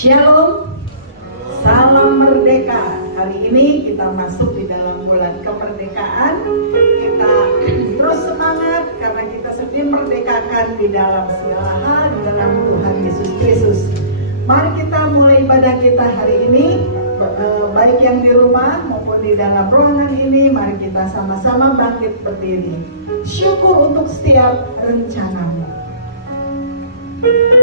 Shalom, salam merdeka. Hari ini kita masuk di dalam bulan kemerdekaan. Kita terus semangat karena kita sedang merdekakan di dalam segala hal di dalam Tuhan Yesus Kristus. Mari kita mulai ibadah kita hari ini, baik yang di rumah maupun di dalam ruangan ini. Mari kita sama-sama bangkit berdiri. Syukur untuk setiap rencanamu. Jangan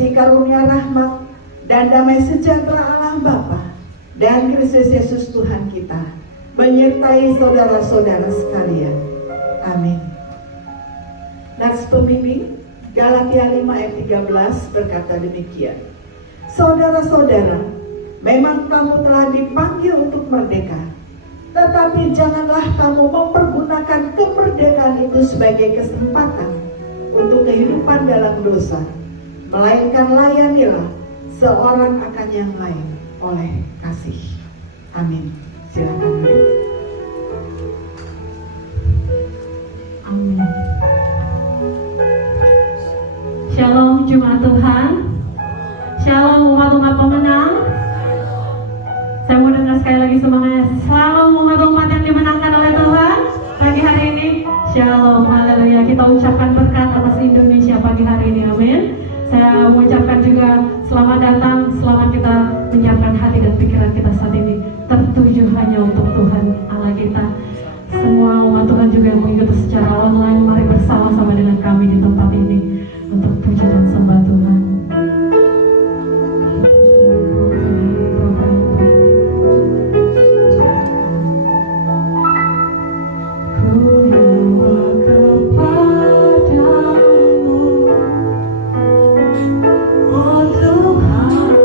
kasih karunia rahmat dan damai sejahtera Allah Bapa dan Kristus Yesus Tuhan kita menyertai saudara-saudara sekalian. Amin. Nats pembimbing Galatia 5 ayat 13 berkata demikian. Saudara-saudara, memang kamu telah dipanggil untuk merdeka, tetapi janganlah kamu mempergunakan kemerdekaan itu sebagai kesempatan untuk kehidupan dalam dosa, melainkan layanilah seorang akan yang lain oleh kasih. Amin. Silakan. Amin. Shalom jemaat Tuhan. Shalom umat-umat pemenang. Saya mau dengar sekali lagi semangat. Shalom umat-umat yang dimenangkan oleh Tuhan pagi hari ini. Shalom, haleluya. Kita ucapkan berkat atas Indonesia pagi hari ini, amin. Saya mengucapkan juga selamat datang, selamat kita menyiapkan hati dan pikiran kita saat ini tertuju hanya untuk Tuhan Allah kita. Semua umat Tuhan juga yang mengikuti secara online, mari bersama-sama dengan kami di tempat ini untuk puji dan sembah Tuhan. Oh Tuhan,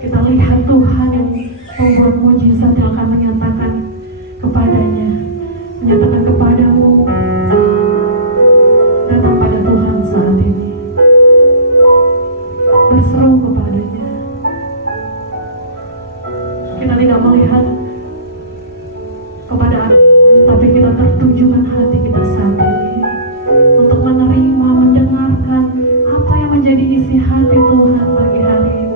Kita lihat Tuhan yang membuat mujizat yang akan menyatakan kepadanya, menyatakan kepadamu, datang pada Tuhan saat ini, berseru kepadanya. Kita tidak melihat kepada orang, tapi kita tertujukan hati kita saat ini untuk menerima, mendengarkan apa yang menjadi isi hati Tuhan bagi hari ini.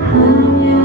Hanya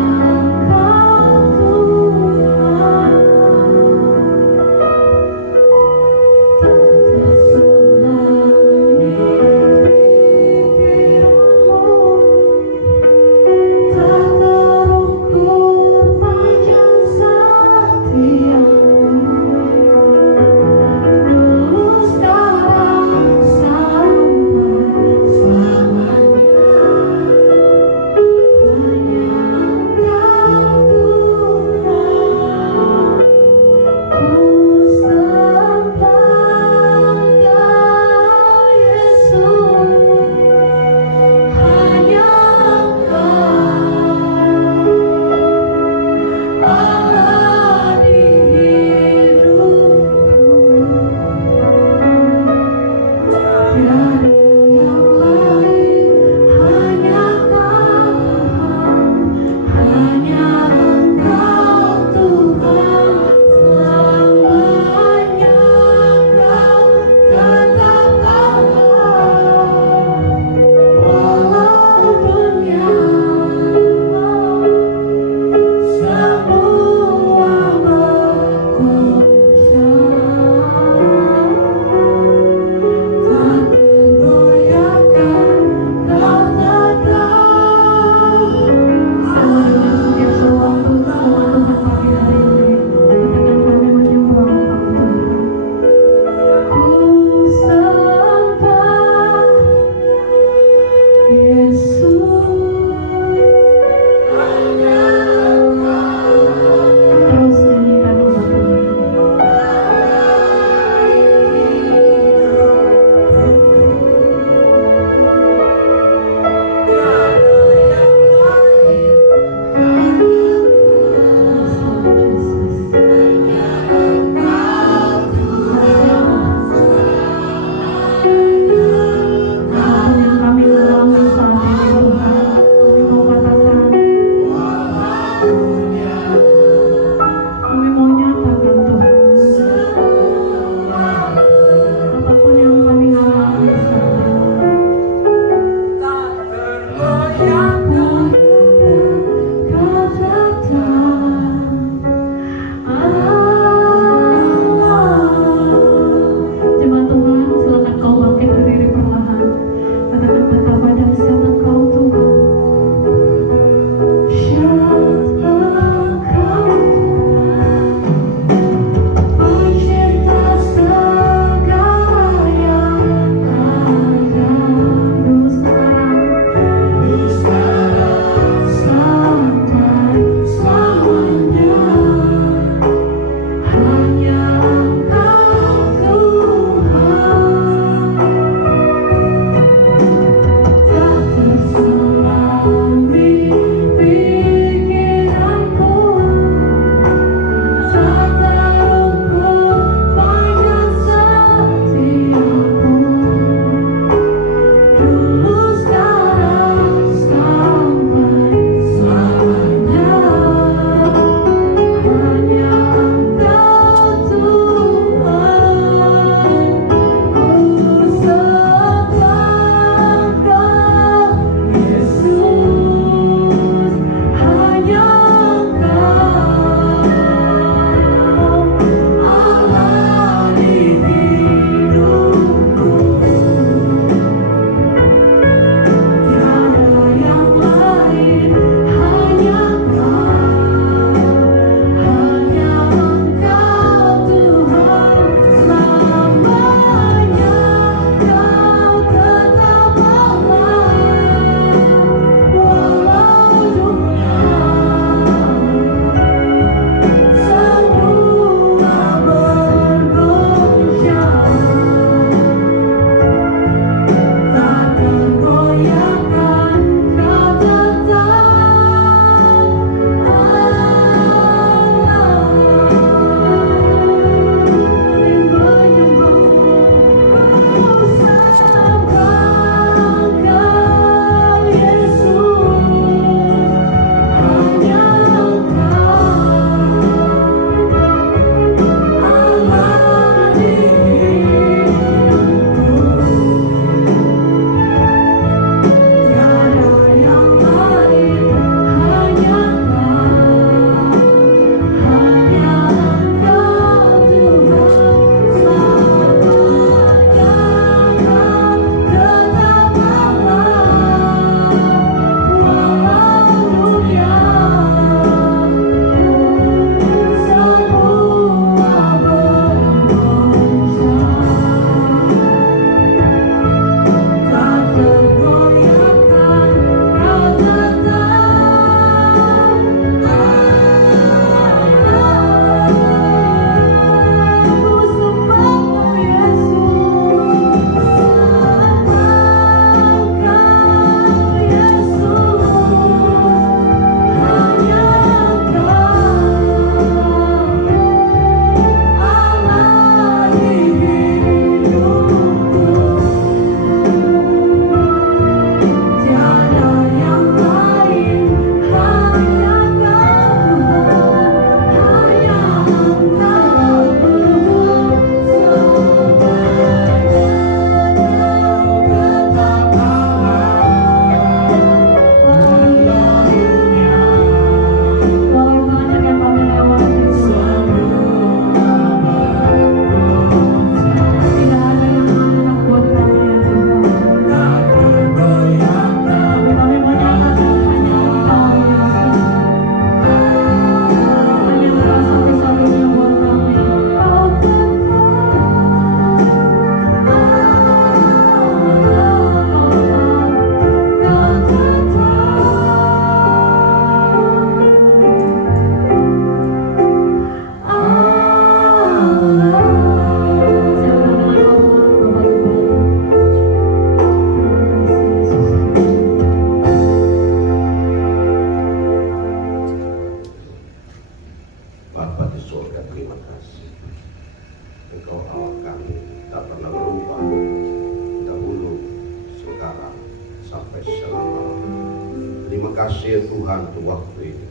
kasih ya Tuhan untuk waktu ini.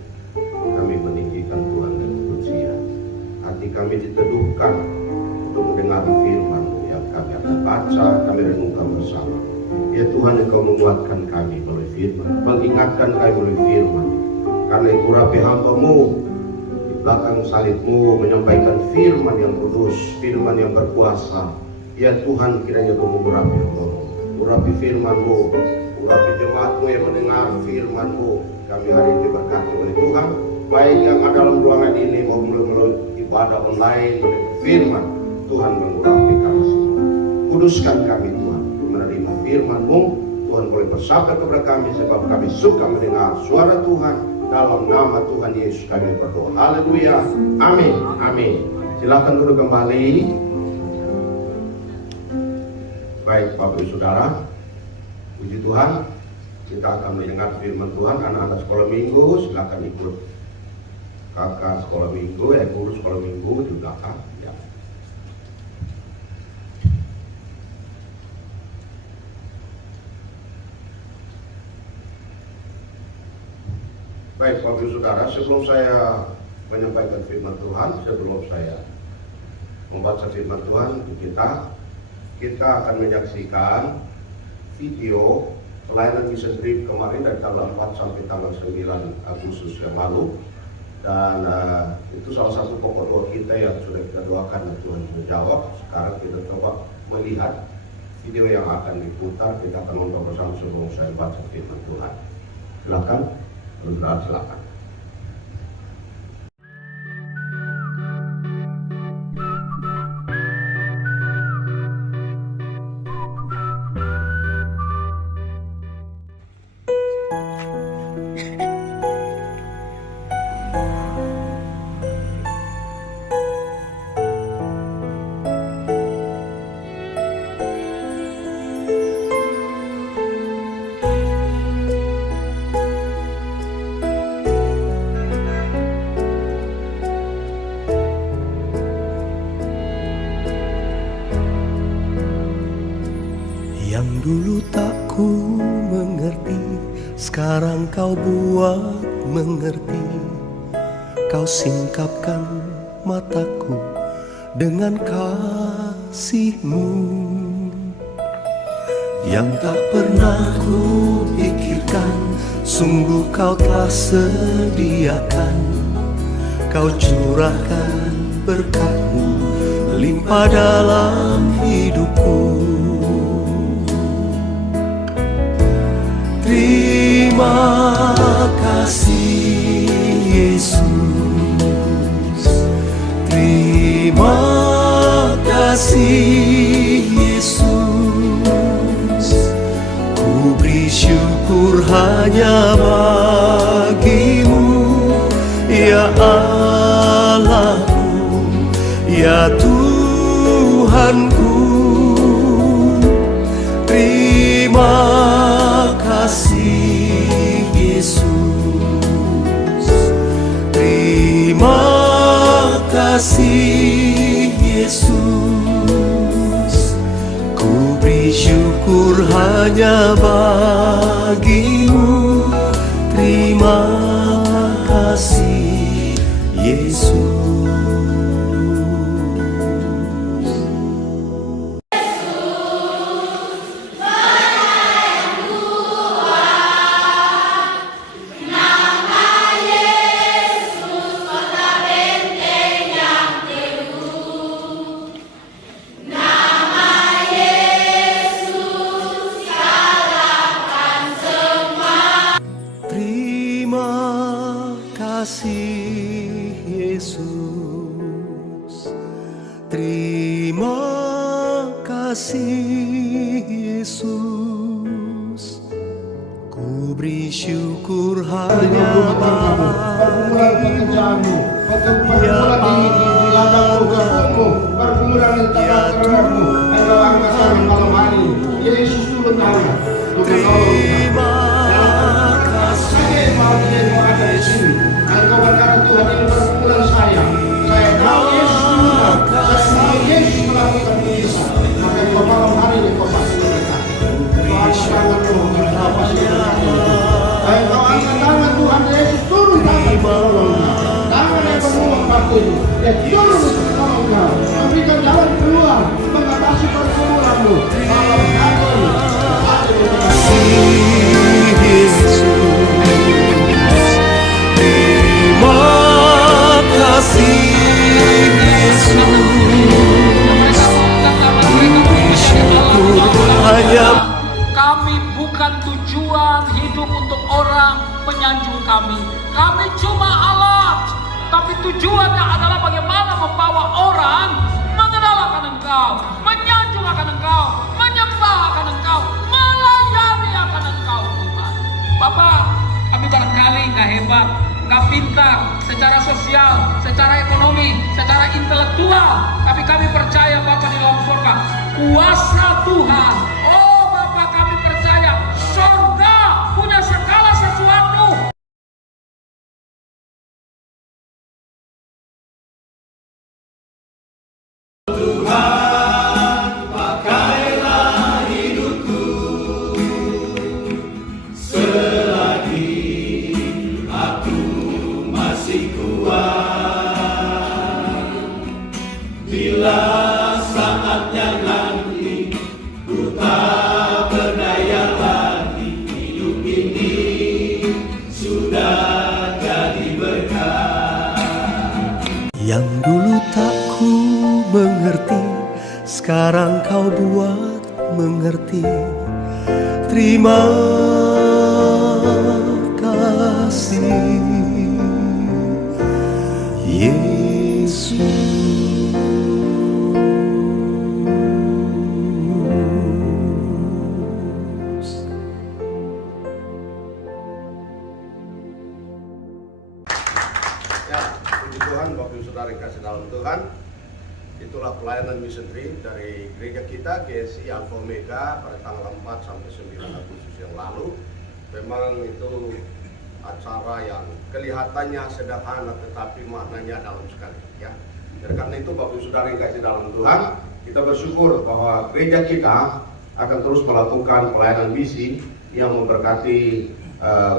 Kami meninggikan Tuhan dan pujian. Hati kami diteduhkan untuk mendengar firman yang kami akan baca, kami renungkan bersama. Ya Tuhan, Engkau menguatkan kami melalui firman, mengingatkan kami melalui firman. Karena itu rapi hamba-Mu di belakang salib-Mu menyampaikan firman yang kudus, firman yang berkuasa. Ya Tuhan, kiranya Kau mengurapi hamba-Mu, urapi firman-Mu, urapi jemaat-Mu yang mendengar firman-Mu. Kami hari ini berkati oleh Tuhan, baik yang ada dalam ruangan ini maupun melalui ibadah online, melalui firman. Tuhan mengurapi kami semua. Kuduskan kami Tuhan untuk menerima firman-Mu. Tuhan boleh bersabda kepada kami sebab kami suka mendengar suara Tuhan. Dalam nama Tuhan Yesus kami berdoa. Haleluya. Amin. Amin. Silakan duduk kembali. Baik Bapak Ibu Saudara, puji Tuhan, kita akan mendengar firman Tuhan. Anak-anak sekolah minggu silakan ikut kakak sekolah minggu, guru sekolah minggu di belakang. Ya. Baik Bapak Ibu Saudara, sebelum saya menyampaikan firman Tuhan, sebelum saya membaca firman Tuhan untuk kita akan menyaksikan video pelayanan mission trip kemarin dari tanggal 4 sampai tanggal 9 Agustus yang lalu. Dan itu salah satu pokok doa kita yang sudah kita doakan dan Tuhan menjawab. Sekarang kita coba melihat video yang akan diputar. Kita akan nonton bersama sebelum saya baca firman Tuhan. Silakan, silakan. Yang dulu tak ku mengerti, sekarang Kau buat mengerti. Kau singkapkan mataku dengan kasih-Mu yang tak pernah ku pikirkan. Sungguh Kau telah sediakan, Kau curahkan berkat-Mu melimpah dalam hidupku. Terima kasih Yesus, terima kasih Yesus. Ku beri syukur hanya bagi-Mu, ya Allahku, ya Tuhanku. Terima kasih Yesus, terima kasih Yesus. Ku beri syukur hanya bagi-Mu. Terima kasih Yesus. Terima kasih Yesus, ku beri syukur hanya bagi-Mu, ya Tuhan. Yesus turun tangan. Terima kasih Yesus. Engkau berkata Tuhan ini perkumpulan saya tahu Yesus turun, saya tahu Yesus melakukan mujizat. Maka engkau malam hari ini kau pasti berkata, engkau angkat tangan Tuhan, engkau pasti berkata, engkau angkat tangan Tuhan. dan turun untuk menolong kau, memberikan jalan keluar, mengatasi pergumulanmu. Kalau kami ada di tengah Yesus, terima kasih Yesus, bersyukur hanya kami bukan tujuan hidup untuk orang menyanjung kami. Kami cuma alat, tapi tujuannya adalah bagaimana membawa orang mengenal akan Engkau, menyanjung akan Engkau, menyembah akan Engkau, melayani akan Engkau, Tuhan. Bapak, kami barangkali nggak hebat, nggak pintar secara sosial, secara ekonomi, secara intelektual, tapi kami percaya Bapak di dalam surga, kuasa Tuhan. Oh Bapak, kami percaya surga punya segala sesuatu. Yang dulu tak ku mengerti, sekarang kau buat mengerti. Terima kasih Yesus. Ya, puji Tuhan, Bapak Ibu Saudara yang kasih dalam Tuhan. Itulah pelayanan missionary dari gereja kita GSI Alpha Omega pada tanggal 4 sampai 9 Agustus yang lalu. Memang itu acara yang kelihatannya sederhana tetapi maknanya dalam sekali, ya. Dan karena itu Bapak Ibu Saudara yang kasih dalam Tuhan, kita bersyukur bahwa gereja kita akan terus melakukan pelayanan misi yang memberkati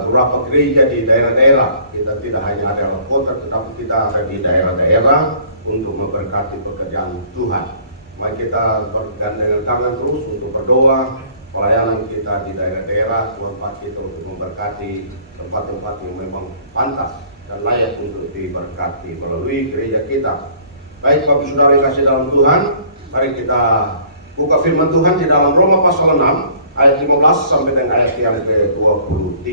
beberapa gereja di daerah-daerah. Kita tidak hanya ada di kota, tetapi kita ada di daerah-daerah untuk memberkati pekerjaan Tuhan. Mari kita bergandengan tangan terus untuk berdoa pelayanan kita di daerah-daerah. Tuhan pakai kita untuk memberkati tempat-tempat yang memang pantas dan layak untuk diberkati melalui gereja kita. Baik Bapak Saudara yang kasih dalam Tuhan, mari kita buka firman Tuhan di dalam Roma pasal 6 ayat 15 sampai dengan ayat yang ke-23.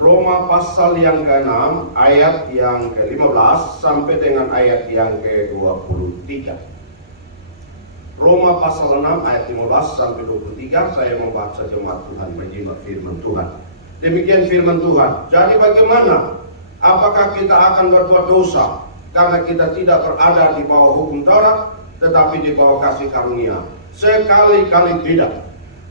Roma pasal yang ke-6 ayat yang ke-15 sampai dengan ayat yang ke-23. Roma pasal 6 ayat 15 sampai 23, saya membaca jemaat Tuhan menyimak firman Tuhan. Demikian firman Tuhan. Jadi bagaimana? Apakah kita akan berbuat dosa karena kita tidak berada di bawah hukum Taurat, tetapi di bawah kasih karunia? Sekali-kali tidak.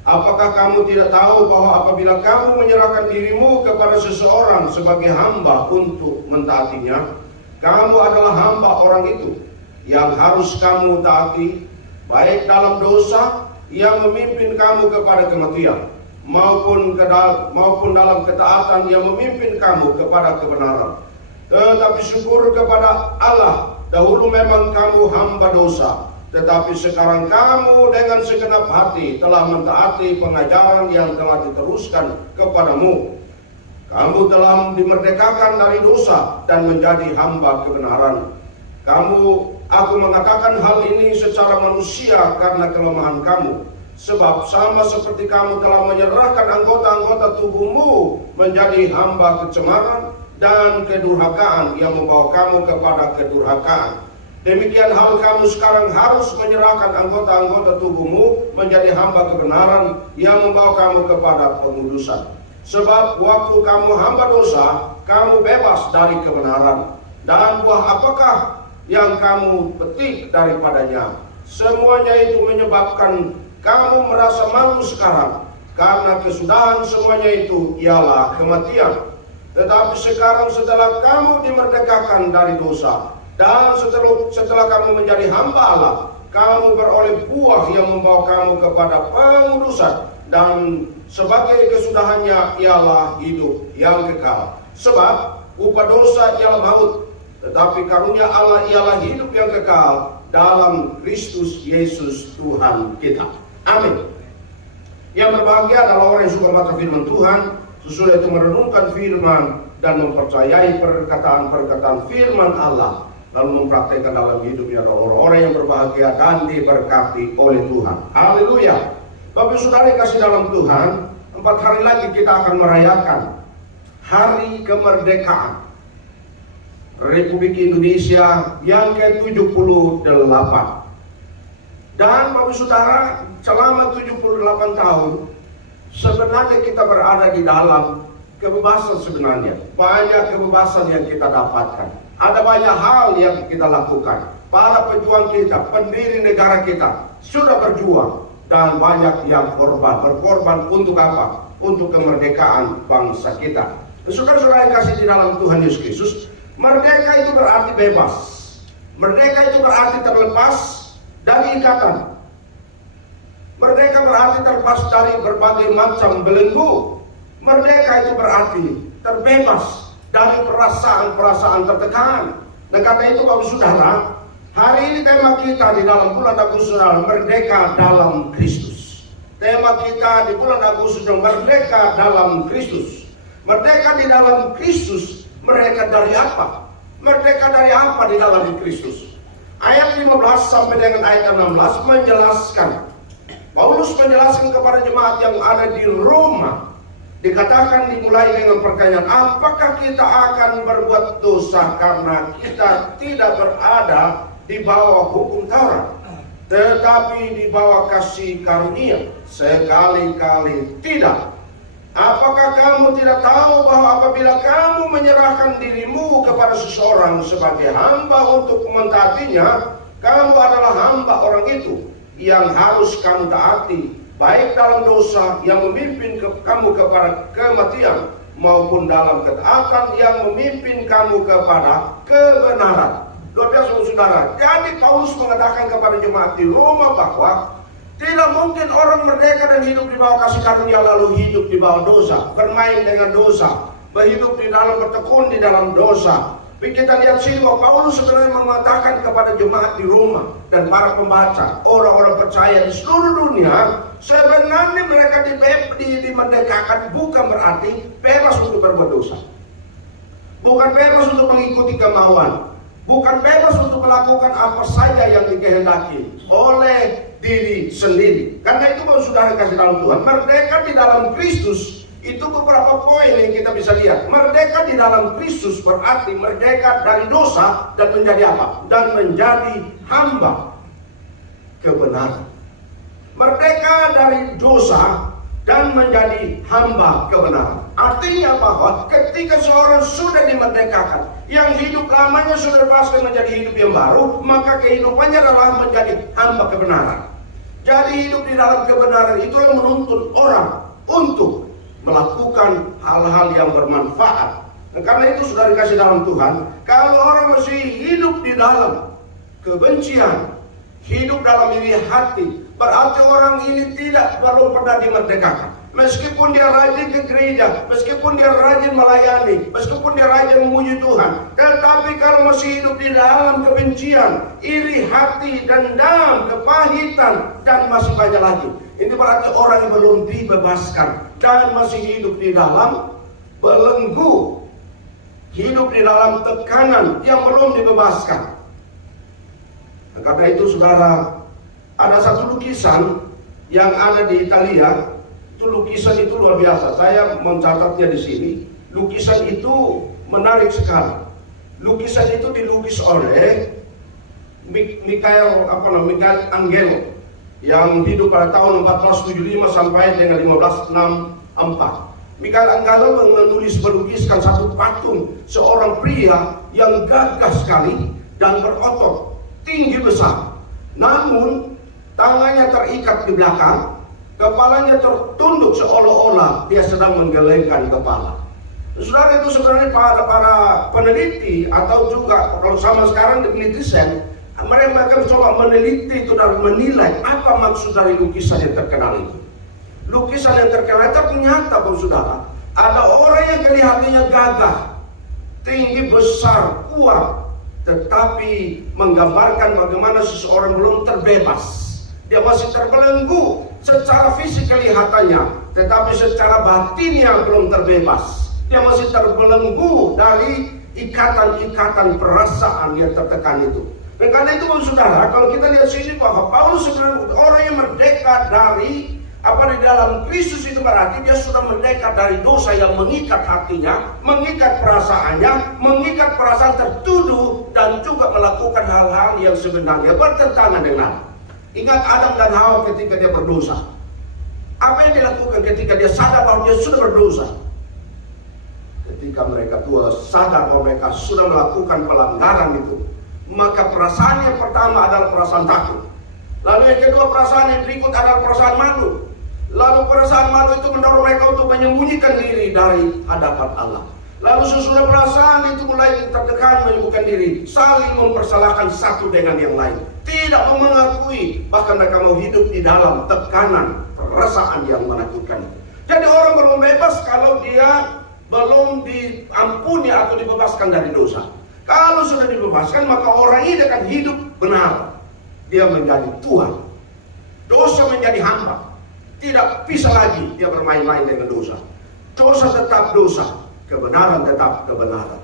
Apakah kamu tidak tahu bahwa apabila kamu menyerahkan dirimu kepada seseorang sebagai hamba untuk mentaatinya, kamu adalah hamba orang itu yang harus kamu taati, baik dalam dosa yang memimpin kamu kepada kematian, maupun dalam ketaatan yang memimpin kamu kepada kebenaran. Tetapi syukur kepada Allah, dahulu memang kamu hamba dosa, tetapi sekarang kamu dengan segenap hati telah mentaati pengajaran yang telah diteruskan kepadamu. Kamu telah dimerdekakan dari dosa dan menjadi hamba kebenaran. Aku mengatakan hal ini secara manusia karena kelemahan kamu. Sebab sama seperti kamu telah menyerahkan anggota-anggota tubuhmu menjadi hamba kecemaran dan kedurhakaan yang membawa kamu kepada kedurhakaan. Demikian hal kamu sekarang harus menyerahkan anggota-anggota tubuhmu menjadi hamba kebenaran yang membawa kamu kepada pengudusan. Sebab waktu kamu hamba dosa, kamu bebas dari kebenaran. Dan buah apakah yang kamu petik daripadanya? Semuanya itu menyebabkan kamu merasa malu sekarang, karena kesudahan semuanya itu ialah kematian. Tetapi sekarang setelah kamu dimerdekakan dari dosa, dan setelah kamu menjadi hamba Allah, kamu beroleh buah yang membawa kamu kepada pengudusan, dan sebagai kesudahannya ialah hidup yang kekal. Sebab upah dosa ialah maut, Tetapi karunia Allah ialah hidup yang kekal dalam Kristus Yesus Tuhan kita. Amin. Yang berbahagia adalah orang yang suka membaca firman Tuhan, sesudah itu merenungkan firman dan mempercayai perkataan-perkataan firman Allah, lalu mempraktikkan dalam hidupnya. Orang-orang yang berbahagia dan diberkati oleh Tuhan. Haleluya. Bapak Saudara kasih dalam Tuhan, 4 hari lagi kita akan merayakan Hari Kemerdekaan Republik Indonesia yang ke-78. Dan Bapak Saudara, selama 78 tahun sebenarnya kita berada di dalam kebebasan sebenarnya. Banyak kebebasan yang kita dapatkan. Ada banyak hal yang kita lakukan. Para pejuang kita, pendiri negara kita sudah berjuang. Dan banyak yang berkorban untuk apa? Untuk kemerdekaan bangsa kita. Saudara-saudara yang kasih di dalam Tuhan Yesus Kristus, merdeka itu berarti bebas. Merdeka itu berarti terlepas dari ikatan. Merdeka berarti terlepas dari berbagai macam belenggu. Merdeka itu berarti terbebas dari perasaan-perasaan tertekan. Nah, karena itu Bapak Saudara, hari ini tema kita di dalam bulan Agustus adalah merdeka dalam Kristus. Tema kita di bulan Agustus adalah merdeka dalam Kristus. Merdeka di dalam Kristus, merdeka dari apa? Merdeka dari apa di dalam Kristus? Ayat 15 sampai dengan ayat 16 menjelaskan. Paulus menjelaskan kepada jemaat yang ada di Roma. Dikatakan dimulai dengan pertanyaan, apakah kita akan berbuat dosa karena kita tidak berada di bawah hukum Taurat, tetapi di bawah kasih karunia? Sekali-kali tidak. Apakah kamu tidak tahu bahwa apabila kamu menyerahkan dirimu kepada seseorang sebagai hamba untuk mentaatinya, kamu adalah hamba orang itu yang harus kamu taati, baik dalam dosa yang memimpin kamu kepada kematian, maupun dalam ketaatan yang memimpin kamu kepada kebenaran. Luar biasa saudara. Jadi Paulus mengatakan kepada jemaat di Roma bahwa tidak mungkin orang merdeka dan hidup di bawah kasih karunia lalu hidup di bawah dosa, bermain dengan dosa, berhidup di dalam, bertekun di dalam dosa. Kita lihat sini bahwa Paulus sebenarnya mengatakan kepada jemaat di Roma dan para pembaca, orang-orang percaya di seluruh dunia, sebenarnya mereka dimerdekakan bukan berarti bebas untuk berbuat dosa, bukan bebas untuk mengikuti kemauan, bukan bebas untuk melakukan apa saja yang dikehendaki oleh diri sendiri. Karena itu Bapak Saudara kasih dalam Tuhan, merdeka di dalam Kristus itu beberapa poin yang kita bisa lihat. Merdeka di dalam Kristus berarti merdeka dari dosa dan menjadi apa? Dan menjadi hamba kebenaran. Merdeka dari dosa dan menjadi hamba kebenaran. Artinya bahwa ketika seorang sudah dimerdekakan, yang hidup lamanya sudah lepaskan menjadi hidup yang baru, maka kehidupannya adalah menjadi hamba kebenaran. Jadi hidup di dalam kebenaran itulah menuntun orang untuk melakukan hal-hal yang bermanfaat. Nah, karena itu saudara kasih dalam Tuhan, kalau orang masih hidup di dalam kebencian, hidup dalam iri hati, berarti orang ini belum pernah dimerdekakan. Meskipun dia rajin ke gereja, meskipun dia rajin melayani, meskipun dia rajin memuji Tuhan, tetapi kalau masih hidup di dalam kebencian, iri hati, dendam, kepahitan, dan masih banyak lagi, ini berarti orang yang belum dibebaskan dan masih hidup di dalam belenggu, hidup di dalam tekanan yang belum dibebaskan. Nah, karena itu saudara, ada satu lukisan yang ada di Italia. Lukisan itu luar biasa. Saya mencatatnya di sini. Lukisan itu menarik sekali. Lukisan itu dilukis oleh Michael Angelo yang hidup pada tahun 1475 sampai dengan 1564. Michael Angelo melukiskan satu patung seorang pria yang gagah sekali dan berotot, tinggi besar. Namun tangannya terikat di belakang, kepalanya tertunduk seolah-olah dia sedang menggelengkan kepala. Saudara, itu sebenarnya para peneliti atau juga kalau sama sekarang netizen, mereka mencoba meneliti itu dan menilai apa maksud dari lukisan yang terkenal itu. Lukisan yang terkenal itu ternyata, saudara, ada orang yang kelihatannya gagah, tinggi besar, kuat, tetapi menggambarkan bagaimana seseorang belum terbebas. Dia masih terbelenggu secara fisik kelihatannya, tetapi secara batinnya belum terbebas. Dia masih terbelenggu dari ikatan-ikatan perasaan yang tertekan itu. Dan karena itu, saudara, kalau kita lihat sini bahwa Paulus sebenarnya orang yang merdeka dari di dalam Kristus, itu berarti dia sudah merdeka dari dosa yang mengikat hatinya, mengikat perasaannya, mengikat perasaan tertuduh, dan juga melakukan hal-hal yang sebenarnya bertentangan dengan. Ingat Adam dan Hawa ketika dia berdosa. Apa yang dilakukan ketika dia sadar bahwa dia sudah berdosa? Ketika mereka tua sadar bahwa mereka sudah melakukan pelanggaran itu, maka perasaan yang pertama adalah perasaan takut. Lalu yang kedua, perasaan yang berikut adalah perasaan malu. Lalu perasaan malu itu mendorong mereka untuk menyembunyikan diri dari hadapan Allah. Lalu sesudah perasaan itu mulai tertekan, menyembuhkan diri, saling mempersalahkan satu dengan yang lain, tidak mau mengakui, bahkan mereka mau hidup di dalam tekanan perasaan yang menakutkan. Jadi orang belum bebas kalau dia belum diampuni atau dibebaskan dari dosa. Kalau sudah dibebaskan, maka orang ini akan hidup benar. Dia menjadi Tuhan, dosa menjadi hamba. Tidak bisa lagi dia bermain-main dengan dosa. Dosa tetap dosa, kebenaran tetap kebenaran.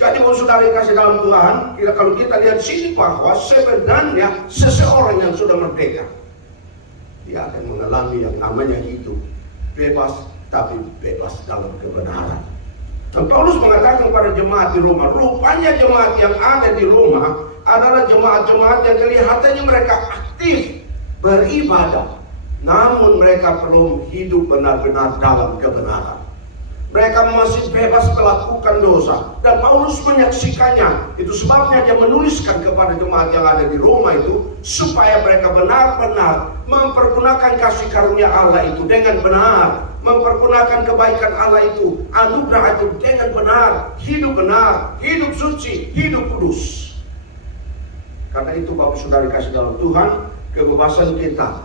Jadi saudara kasih dalam Tuhan, kalau kita lihat sini bahwa sebenarnya seseorang yang sudah merdeka, dia akan mengalami yang namanya hidup bebas, tapi bebas dalam kebenaran. Dan Paulus mengatakan kepada jemaat di Roma, rupanya jemaat yang ada di Roma adalah jemaat-jemaat yang kelihatannya mereka aktif beribadah, namun mereka belum hidup benar-benar dalam kebenaran. Mereka masih bebas melakukan dosa, dan Paulus menyaksikannya. Itu sebabnya dia menuliskan kepada jemaat yang ada di Roma itu, supaya mereka benar-benar mempergunakan kasih karunia Allah itu dengan benar, mempergunakan kebaikan Allah itu, anugerah itu dengan benar, hidup suci, hidup kudus. Karena itu Bapak Saudara kasih dalam Tuhan, kebebasan kita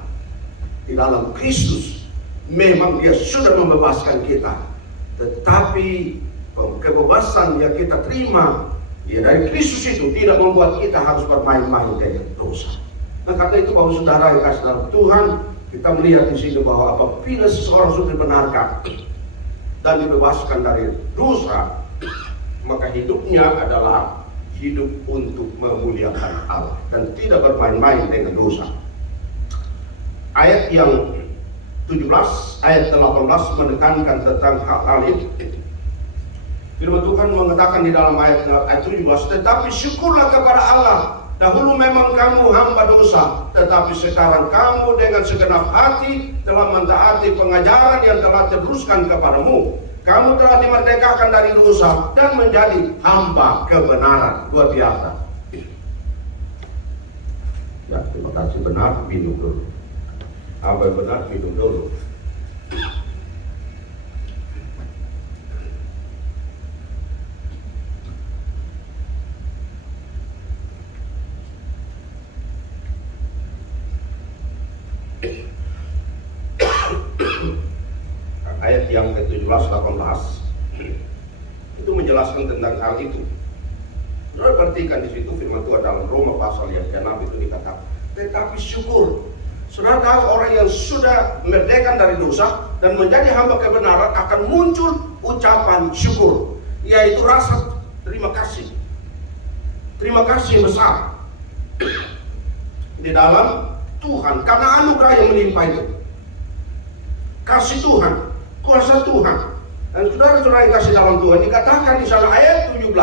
di dalam Kristus memang dia sudah membebaskan kita. Tetapi kebebasan yang kita terima ya dari Kristus itu tidak membuat kita harus bermain-main dengan dosa. Nah, karena itu Bapak Saudara yang kasih dalam Tuhan, kita melihat di sini bahwa apabila seseorang sudah dibenarkan dan dibebaskan dari dosa, maka hidupnya adalah hidup untuk memuliakan Allah dan tidak bermain-main dengan dosa. Ayat yang 17, ayat 18 menekankan tentang hal itu. Firman Tuhan mengatakan di dalam ayat 17, tetapi syukurlah kepada Allah, dahulu memang kamu hamba dosa, tetapi sekarang kamu dengan segenap hati telah mentaati pengajaran yang telah teruskan kepadamu. Kamu telah dimerdekakan dari dosa dan menjadi hamba kebenaran. Luar biasa. Ya, terima kasih. Benar, minum dulu. Hamba benar, minum dulu. Ayat yang ke-17-18 itu menjelaskan tentang hal itu. Saudara perhatikan di situ firman Tuhan dalam Roma pasal yang ke-6 itu dikatakan, tetapi syukur. Saudara tahu orang yang sudah merdeka dari dosa dan menjadi hamba kebenaran akan muncul ucapan syukur, yaitu rasa terima kasih. Terima kasih besar di dalam Tuhan karena anugerah yang menimpa itu. Kasih Tuhan, kuasa Tuhan. Dan saudara-saudara yang kasih dalam Tuhan, dikatakan di sana ayat 17,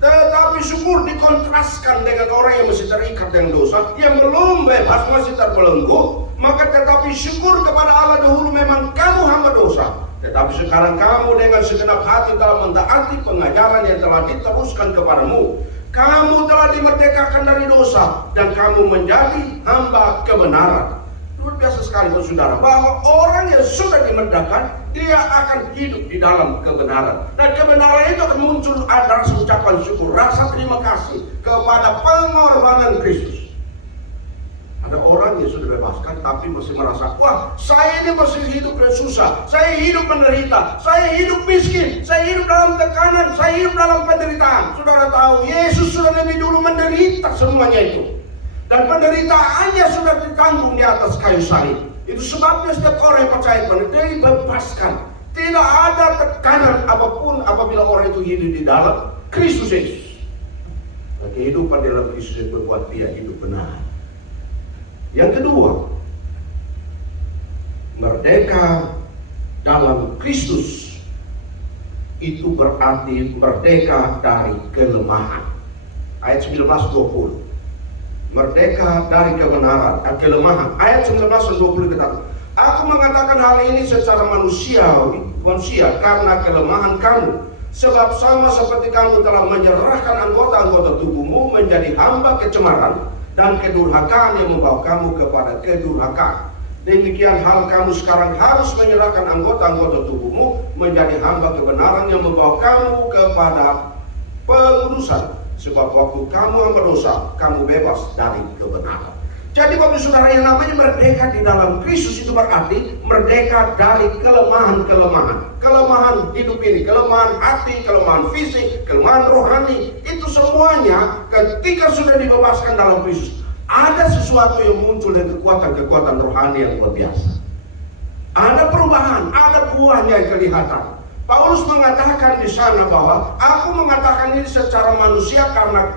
tetapi syukur dikontraskan dengan orang yang masih terikat dengan dosa, yang belum bebas, masih terbelenggu. Maka tetapi syukur kepada Allah, dahulu memang kamu hamba dosa, tetapi sekarang kamu dengan segenap hati telah mentaati pengajaran yang telah diteruskan kepadamu. Kamu telah dimerdekakan dari dosa dan kamu menjadi hamba kebenaran. Luar biasa sekali saudara, bahwa orang yang sudah dimerdekakan, dia akan hidup di dalam kebenaran. Dan kebenaran itu akan muncul ada rasa ucapan syukur, rasa terima kasih kepada pengorbanan Kristus. Ada Ada orang yang sudah bebaskan tapi masih merasa, wah saya ini masih hidup dan susah, saya hidup menderita, saya hidup miskin, saya hidup dalam tekanan, saya hidup dalam penderitaan. Saudara tahu, Yesus sudah lebih dulu menderita semuanya itu. Dan penderitaannya sudah ditanggung di atas kayu salib. Itu sebabnya setiap orang yang percaya kepada dia dibebaskan. Tidak ada tekanan apapun apabila orang itu hidup di dalam Kristus Yesus. Dan kehidupan di dalam Kristus Yesus membuat dia hidup benar. Yang kedua, merdeka dalam Kristus itu berarti merdeka dari kelemahan. Ayat 19-20. Merdeka dari kebenaran, kelemahan. Ayat 19 dan 20 kata, aku mengatakan hal ini secara manusia karena kelemahan kamu. Sebab sama seperti kamu telah menyerahkan anggota-anggota tubuhmu menjadi hamba kecemaran dan kedurhakaan yang membawa kamu kepada kedurhakaan. Demikian hal kamu sekarang harus menyerahkan anggota-anggota tubuhmu menjadi hamba kebenaran yang membawa kamu kepada pengudusan. Sebab waktu kamu yang berdosa, kamu bebas dari kebenaran. Jadi Bapak Saudara, yang namanya merdeka di dalam Kristus itu berarti merdeka dari kelemahan-kelemahan. Kelemahan hidup ini, kelemahan hati, kelemahan fisik, kelemahan rohani. Itu semuanya ketika sudah dibebaskan dalam Kristus, ada sesuatu yang muncul dengan kekuatan-kekuatan rohani yang luar biasa. Ada perubahan, ada buahnya yang kelihatan. Paulus mengatakan di sana bahwa aku mengatakan ini secara manusia karena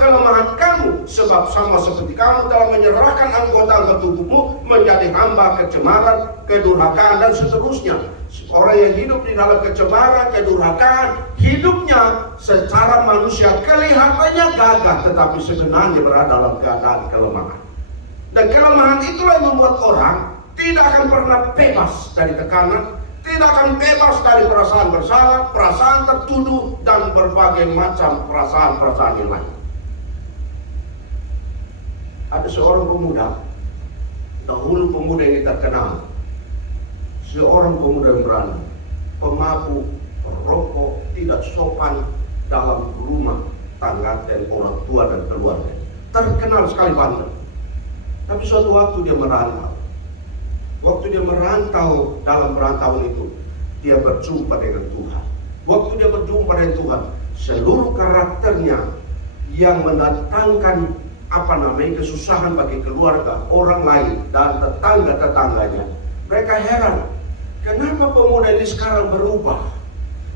kelemahan kamu, sebab sama seperti kamu telah menyerahkan anggota-anggota tubuhmu menjadi hamba kecemaran, kedurhakaan dan seterusnya. Orang yang hidup di dalam kecemaran, kedurhakaan, hidupnya secara manusia kelihatannya gagah, tetapi sebenarnya berada dalam keadaan kelemahan. Dan kelemahan itulah yang membuat orang tidak akan pernah bebas dari tekanan, tidak akan bebas dari perasaan bersalah, perasaan tertuduh, dan berbagai macam perasaan-perasaan yang lain. Ada seorang pemuda, dahulu pemuda ini terkenal, seorang pemuda yang berani, pemabuk, perokok, tidak sopan dalam rumah tangga dan orang tua dan keluarga. Terkenal sekali banget. Tapi suatu waktu dia merantau. Waktu dia merantau, dalam perantauan itu, dia berjumpa dengan Tuhan. Waktu dia berjumpa dengan Tuhan, seluruh karakternya yang mendatangkan kesusahan bagi keluarga, orang lain, dan tetangga-tetangganya. Mereka heran, kenapa pemuda ini sekarang berubah?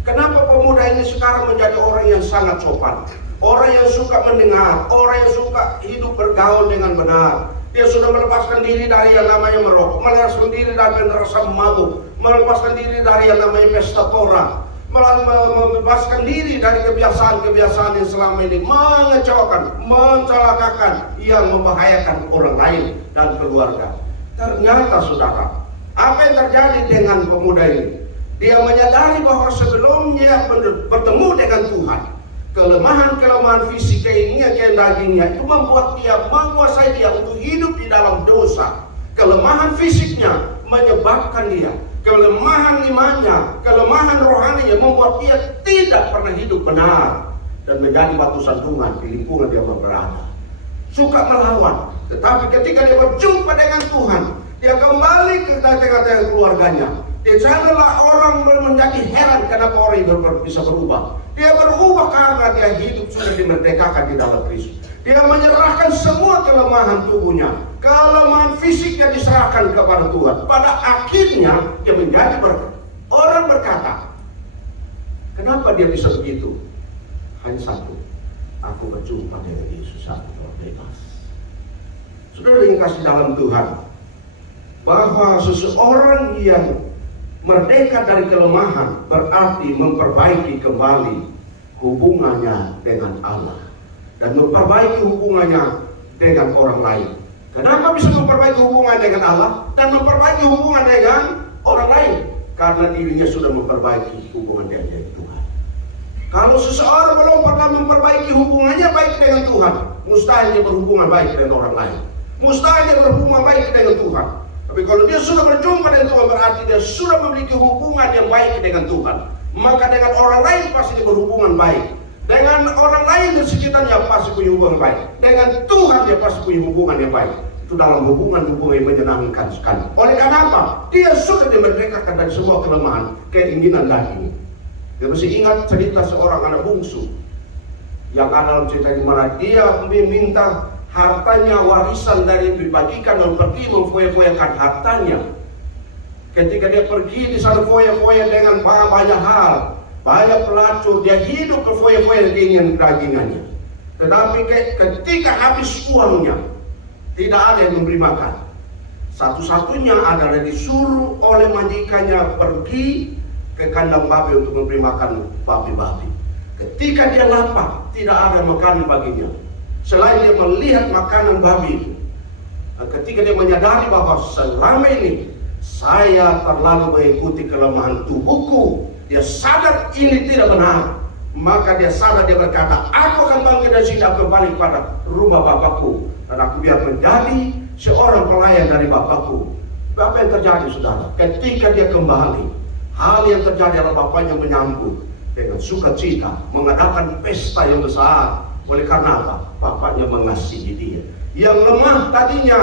Kenapa pemuda ini sekarang menjadi orang yang sangat sopan? Orang yang suka mendengar, orang yang suka hidup bergaul dengan benar. Dia sudah melepaskan diri dari yang namanya merokok, melepaskan diri dari rasa mabuk, melepaskan diri dari yang namanya pesta pora, melepaskan diri dari kebiasaan-kebiasaan yang selama ini mengecewakan, mencelakakan, yang membahayakan orang lain dan keluarga. Ternyata saudara, apa yang terjadi dengan pemuda ini? Dia menyadari bahwa sebelumnya bertemu dengan Tuhan, kelemahan-kelemahan fisik, keinginan dagingnya itu membuat dia, menguasai dia untuk hidup di dalam dosa. Kelemahan fisiknya menyebabkan dia, kelemahan imannya, kelemahan rohaninya membuat dia tidak pernah hidup benar dan menjadi batu sandungan di lingkungan dia berada. Suka melawan, tetapi ketika dia berjumpa dengan Tuhan, dia kembali ke tengah-tengah keluarganya. Dia adalah orang menjadi heran kenapa orang itu bisa berubah. Dia berubah karena dia hidup sudah dimerdekakan di dalam Kristus. Dia menyerahkan semua kelemahan tubuhnya, kelemahan fisiknya diserahkan kepada Tuhan. Pada akhirnya dia menjadi berkat. Orang berkata, kenapa dia bisa begitu? Hanya satu, aku berjumpa dengan Yesus, aku bebas. Saudara yang kasih dalam Tuhan, bahwa seseorang yang merdeka dari kelemahan berarti memperbaiki kembali hubungannya dengan Allah dan memperbaiki hubungannya dengan orang lain. Kenapa bisa memperbaiki hubungan dengan Allah dan memperbaiki hubungan dengan orang lain? Karena dirinya sudah memperbaiki hubungan dia dengan Tuhan. Kalau seseorang belum pernah memperbaiki hubungannya baik dengan Tuhan, mustahil dia berhubungan baik dengan orang lain. Mustahil dia berhubungan baik dengan Tuhan. Tapi kalau dia sudah berjumpa dengan Tuhan, berarti dia sudah memiliki hubungan yang baik dengan Tuhan. Maka dengan orang lain pasti dia berhubungan baik. Dengan orang lain di sekitarnya pasti punya hubungan baik. Dengan Tuhan dia pasti punya hubungan yang baik. Itu dalam hubungan yang menyenangkan sekali. Oleh karena apa? Dia sudah dimerdekakan dari semua kelemahan, keinginan daging. Dia mesti ingat cerita seorang anak bungsu yang ada dalam cerita di mana dia meminta hartanya, warisan dari dibagikan dan pergi memfoya-foyakan hartanya. Ketika dia pergi di sana foya-foya dengan banyak hal, banyak pelacur, dia hidup ke foya-foya dengan dagingannya. Tetapi ketika habis uangnya, tidak ada yang memberi makan. Satu-satunya adalah disuruh oleh majikannya pergi ke kandang babi untuk memberi makan babi-babi. Ketika dia lapar, tidak ada makanan baginya selain dia melihat makanan babi itu. Dan ketika dia menyadari bahwa selama ini saya terlalu mengikuti kelemahan tubuhku, dia sadar ini tidak benar. Maka dia sadar, dia berkata, aku akan bangkit dari sini, aku kembali kepada rumah bapakku, dan aku biar menjadi seorang pelayan dari bapakku. Apa yang terjadi, saudara? Ketika dia kembali, hal yang terjadi adalah bapaknya menyambut dengan sukacita, mengadakan pesta yang besar. Oleh karena apa? Bapaknya mengasihi dia. Yang lemah tadinya,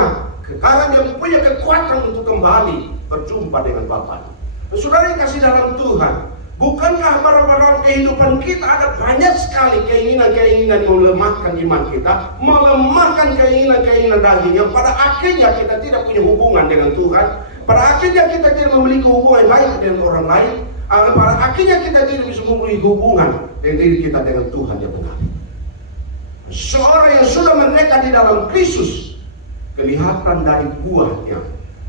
sekarang dia punya kekuatan untuk kembali berjumpa dengan bapaknya. Saudara yang kasih dalam Tuhan, bukankah dalam kehidupan kita ada banyak sekali keinginan-keinginan melemahkan iman kita, melemahkan keinginan-keinginan daging yang pada akhirnya kita tidak punya hubungan dengan Tuhan, pada akhirnya kita tidak memiliki hubungan baik dengan orang lain, pada akhirnya kita tidak bisa memiliki hubungan dengan diri kita dengan Tuhan yang benar. Seorang yang sudah merdeka di dalam Kristus, kelihatan dari buahnya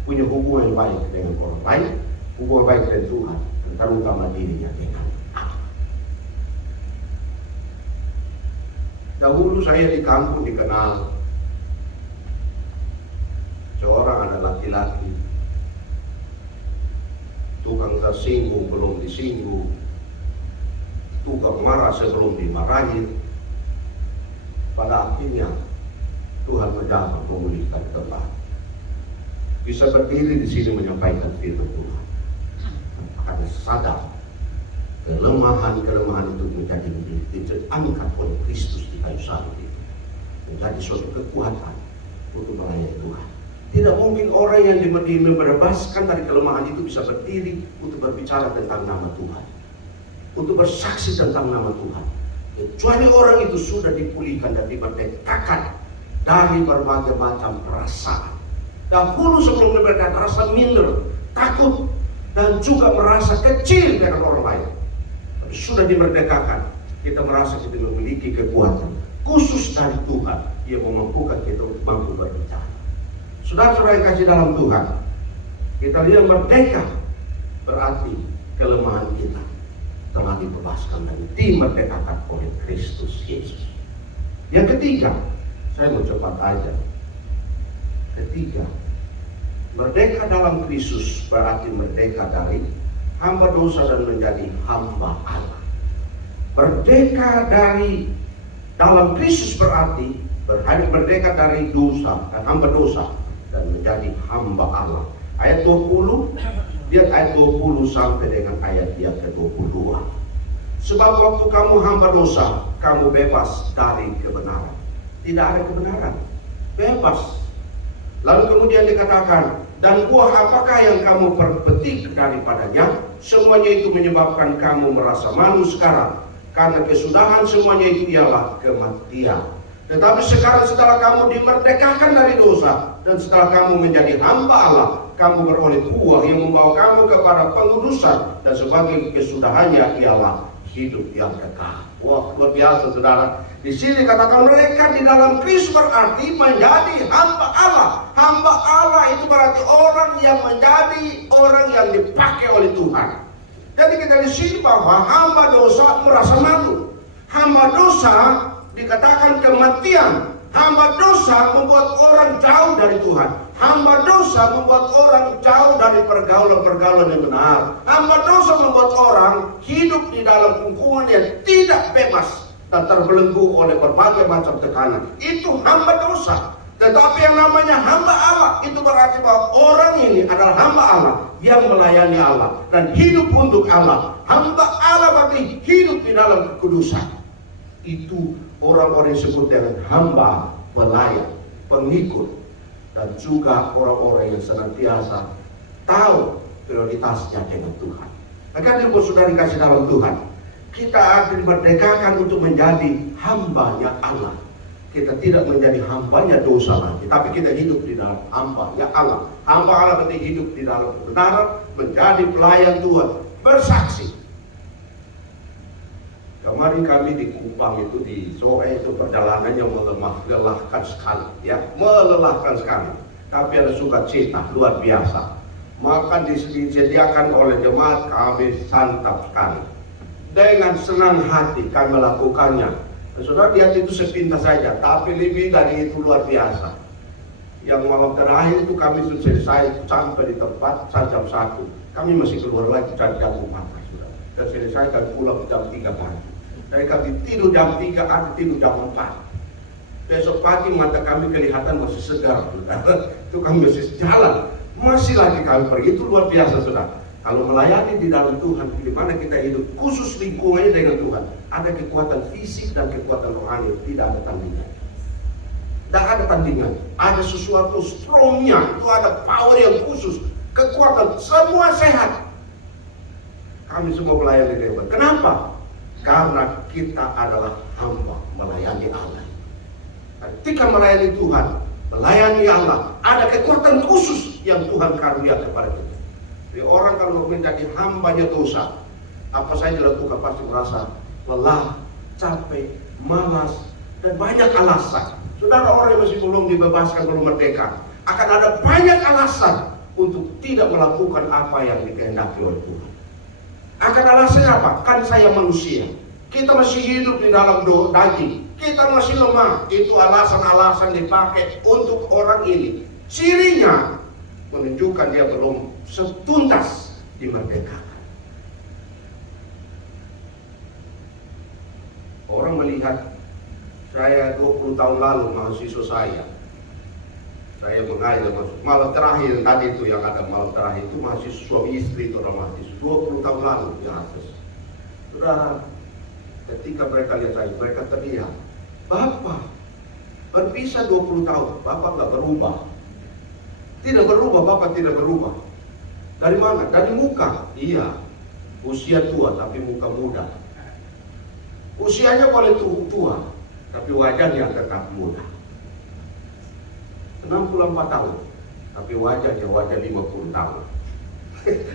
punya hubungan yang baik dengan orang lain, hubungan baik dengan Tuhan, dan terutama dirinya dengan Allah. Dahulu saya di kampung dikenal seorang ada laki-laki tukang tersinggung belum disinggung, tukang marah sebelum dimarahin. Pada akhirnya Tuhan menjawab, memulihkan kembali. Bisa berdiri di sini menyampaikan firman Tuhan. Ada sadar kelemahan-kelemahan itu menjadi diangkat oleh Kristus di kayu salib itu, menjadi suatu kekuatan untuk melayani Tuhan. Tidak mungkin orang yang dibebaskan dari kelemahan itu bisa berdiri untuk berbicara tentang nama Tuhan, untuk bersaksi tentang nama Tuhan, kecuali orang itu sudah dipulihkan dan dimerdekakan dari berbagai macam perasaan. Dahulu sebelum diberikan rasa minder, takut, dan juga merasa kecil dengan orang lain. Tapi sudah dimerdekakan, kita merasa kita memiliki kekuatan khusus dari Tuhan yang memampukan kita untuk mampu berbicara. Saudara-saudara yang kasih dalam Tuhan, kita lihat merdeka berarti kelemahan kita telah dibebaskan dan dimerdekakan oleh Kristus Yesus. Yang ketiga, saya mau cepat aja. Ketiga, merdeka dalam Kristus berarti merdeka dari hamba dosa dan menjadi hamba Allah. Merdeka dari dalam Kristus berarti merdeka dari dosa dan hamba dosa dan menjadi hamba Allah. Ayat 20, lihat ayat 20 sampai dengan ayat yang ke-22. Sebab waktu kamu hamba dosa, kamu bebas dari kebenaran. Tidak ada kebenaran, bebas. Lalu kemudian dikatakan, dan buah apakah yang kamu petik daripadanya? Semuanya itu menyebabkan kamu merasa malu sekarang, karena kesudahan semuanya itu ialah kematian. Tetapi sekarang setelah kamu dimerdekakan dari dosa, dan setelah kamu menjadi hamba Allah, kamu beroleh buah yang membawa kamu kepada pengudusan, dan sebagai kesudahannya ialah hidup yang kekal. Wah, luar biasa saudara. Di sini katakan mereka di dalam Kristus berarti menjadi hamba Allah. Hamba Allah itu berarti orang yang menjadi orang yang dipakai oleh Tuhan. Jadi kita di sini bahwa hamba dosa merasa malu. Hamba dosa dikatakan kematian. Hamba dosa membuat orang jauh dari Tuhan. Hamba dosa membuat orang jauh dari pergaulan-pergaulan yang benar. Hamba dosa membuat orang hidup di dalam lingkungan yang tidak bebas dan terbelenggu oleh berbagai macam tekanan. Itu hamba dosa. Tetapi yang namanya hamba Allah itu berarti bahwa orang ini adalah hamba Allah yang melayani Allah dan hidup untuk Allah. Hamba Allah berarti hidup di dalam kekudusan. Itu orang-orang yang disebut dengan hamba, pelayan, pengikut, dan juga orang-orang yang senantiasa tahu prioritasnya dengan Tuhan. Akan ibu saudari kasih dalam Tuhan, kita akan dimerdekakan untuk menjadi hambanya Allah. Kita tidak menjadi hambanya dosa lagi, tapi kita hidup di dalam hambanya Allah. Hamba Allah berarti hidup di dalam kebenaran, menjadi pelayan Tuhan, bersaksi. Kemarin kami di Kupang itu, di Zoe itu perjalanannya melelahkan sekali, ya, melelahkan sekali. Tapi ada sukacita luar biasa. Maka disediakan oleh jemaat, kami santap sekali. Dengan senang hati kami melakukannya. Dan saudara lihat itu sepintas saja, tapi lebih dari itu luar biasa. Yang malam terakhir itu kami sudah selesai sampai di tempat jam 1. Kami masih keluar lagi jam 4, saudara. Dan selesai dan pulang jam 3 pagi. Dari kami tidur jam 3, ada tidur jam 4. Besok pagi mata kami kelihatan masih segar, saudara. Itu kami masih jalan. Masih lagi kami pergi, itu luar biasa, saudara. Kalau melayani di dalam Tuhan, di mana kita hidup, khusus lingkungannya dengan Tuhan, ada kekuatan fisik dan kekuatan rohani, tidak ada tandingan. Tidak ada tandingan, ada sesuatu strongnya, itu ada power yang khusus, kekuatan, semua sehat. Kami semua melayani Tuhan. Kenapa? Karena kita adalah hamba melayani Allah. Ketika melayani Tuhan, melayani Allah, ada kekuatan khusus yang Tuhan karunia kepada kita. Jadi orang kalau menjadi hambanya dosa, apa saja dilakukan pasti merasa lelah, capek, malas, dan banyak alasan. Saudara, orang yang masih belum dibebaskan, belum merdeka, akan ada banyak alasan untuk tidak melakukan apa yang dikehendaki oleh Tuhan. Akan alasannya apa? Kan saya manusia, kita masih hidup di dalam daging, kita masih lemah. Itu alasan-alasan dipakai untuk orang ini. Cirinya menunjukkan dia belum setuntas dimerdekakan. Orang melihat saya 20 tahun lalu mahasiswa saya mengajar malam terakhir tadi itu yang ada malam terakhir itu mahasiswa suami istri itu orang mahasiswa 20 tahun lalu di atas. Saudara, ketika mereka lihat saya, mereka teriak, "Bapak berpisah 20 tahun, Bapak nggak berubah." Tidak berubah, Bapak tidak berubah. Dari mana? Dari muka. Iya, usia tua tapi muka muda. Usianya boleh tua, tapi wajahnya tetap muda. 64 tahun, tapi wajahnya wajah 50 tahun.